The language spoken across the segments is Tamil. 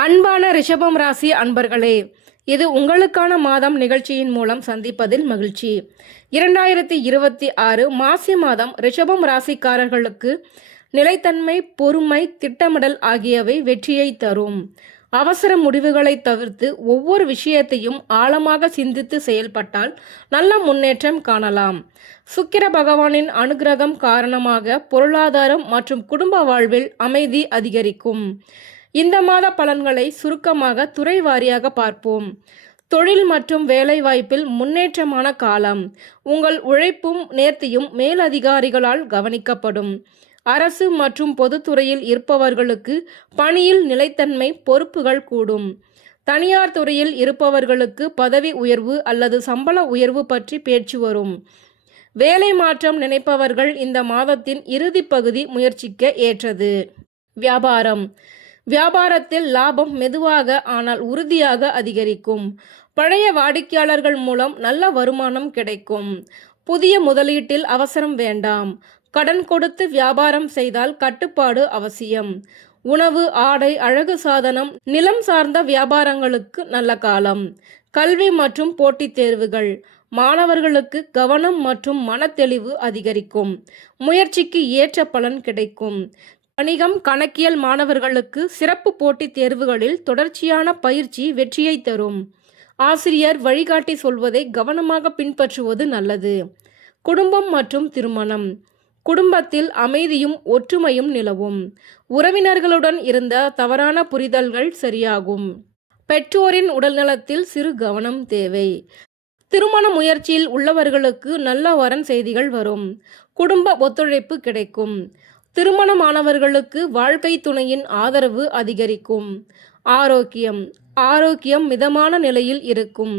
அன்பான ரிஷபம் ராசி அன்பர்களே, இது உங்களுக்கான மாதம் நிகழ்ச்சியின் மூலம் சந்திப்பதில் மகிழ்ச்சி. 2026 மாசி மாதம் ரிஷபம் ராசிக்காரர்களுக்கு நிலைத்தன்மை, பொறுமை, திட்டமிடல் ஆகியவை வெற்றியை தரும். அவசர முடிவுகளை தவிர்த்து ஒவ்வொரு விஷயத்தையும் ஆழமாக சிந்தித்து செயல்பட்டால் நல்ல முன்னேற்றம் காணலாம். சுக்கிர பகவானின் அனுகிரகம் காரணமாக பொருளாதாரம் மற்றும் குடும்ப வாழ்வில் அமைதி அதிகரிக்கும். இந்த மாத பலன்களை சுருக்கமாக துறை வாரியாக பார்ப்போம். தொழில் மற்றும் வேலைவாய்ப்பில் முன்னேற்றமான காலம். உங்கள் உழைப்பும் நேர்த்தியும் மேலதிகாரிகளால் கவனிக்கப்படும். அரசு மற்றும் பொதுத்துறையில் இருப்பவர்களுக்கு பணியில் நிலைத்தன்மை, பொறுப்புகள் கூடும். தனியார் துறையில் இருப்பவர்களுக்கு பதவி உயர்வு அல்லது சம்பள உயர்வு பற்றி பேச்சு வரும். வேலை மாற்றம் நினைப்பவர்கள் இந்த மாதத்தின் இறுதி பகுதி முயற்சிக்க ஏற்றது. வியாபாரத்தில் லாபம் மெதுவாக ஆனால் உறுதியாக அதிகரிக்கும். பழைய வாடிக்கையாளர்கள் மூலம் நல்ல வருமானம் கிடைக்கும். புதிய முதலீட்டில் அவசரம் வேண்டாம். கடன் கொடுத்து வியாபாரம் செய்தால் கட்டுப்பாடு அவசியம். உணவு, ஆடை, அழகு சாதனம், நிலம் சார்ந்த வியாபாரங்களுக்கு நல்ல காலம். கல்வி மற்றும் போட்டித் தேர்வுகள். மாணவர்களுக்கு கவனம் மற்றும் மனத்தெளிவு அதிகரிக்கும். முயற்சிக்கு ஏற்ற பலன் கிடைக்கும். வணிகம், கணக்கியல் மாணவர்களுக்கு சிறப்பு போட்டித் தேர்வுகளில் தொடர்ச்சியான பயிற்சி வெற்றியை தரும். ஆசிரியர் வழிகாட்டி சொல்வதை கவனமாக பின்பற்றுவது நல்லது. குடும்பம் மற்றும் திருமணம். குடும்பத்தில் அமைதியும் ஒற்றுமையும் நிலவும். உறவினர்களுடன் இருந்த தவறான புரிதல்கள் சரியாகும். பெற்றோரின் உடல்நலத்தில் சிறு கவனம் தேவை. திருமண முயற்சியில் உள்ளவர்களுக்கு நல்ல வரன் செய்திகள் வரும். குடும்ப ஒத்துழைப்பு கிடைக்கும். திருமணமானவர்களுக்கு வாழ்க்கை துணையின் ஆதரவு அதிகரிக்கும். ஆரோக்கியம் மிதமான நிலையில் இருக்கும்.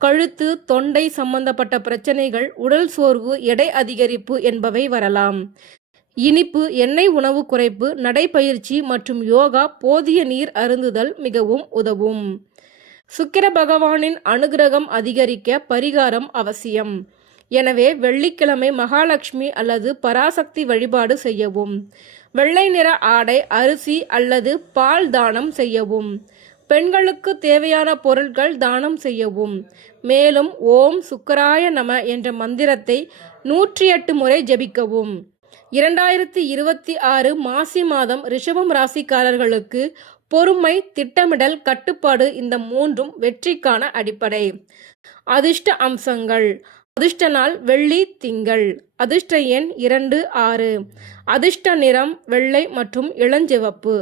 கழுத்து, தொண்டை சம்பந்தப்பட்ட பிரச்சனைகள், உடல் சோர்வு, எடை அதிகரிப்பு என்பவை வரலாம். இனிப்பு, எண்ணெய் உணவு குறைப்பு, நடைப்பயிற்சி மற்றும் யோகா, போதிய நீர் அருந்துதல் மிகவும் உதவும். சுக்கிர பகவானின் அனுகிரகம் அதிகரிக்க பரிகாரம் அவசியம். எனவே வெள்ளிக்கிழமை மகாலட்சுமி அல்லது பராசக்தி வழிபாடு செய்யவும். வெள்ளை நிற ஆடை, அரிசி அல்லது பால் தானம் செய்யவும். பெண்களுக்கு தேவையான பொருட்கள் தானம் செய்யவும். மேலும் ஓம் சுக்கராய நம என்ற மந்திரத்தை 108 முறை ஜபிக்கவும். 2026 மாசி மாதம் ரிஷபம் ராசிக்காரர்களுக்கு பொறுமை, திட்டமிடல், கட்டுப்பாடு இந்த மூன்றும் வெற்றிக்கான அடிப்படை. அதிர்ஷ்ட அம்சங்கள். அதிர்ஷ்ட நாள் வெள்ளி, திங்கள். அதிர்ஷ்ட எண் 2, 6. அதிர்ஷ்ட நிறம் வெள்ளை மற்றும் இளஞ்சிவப்பு.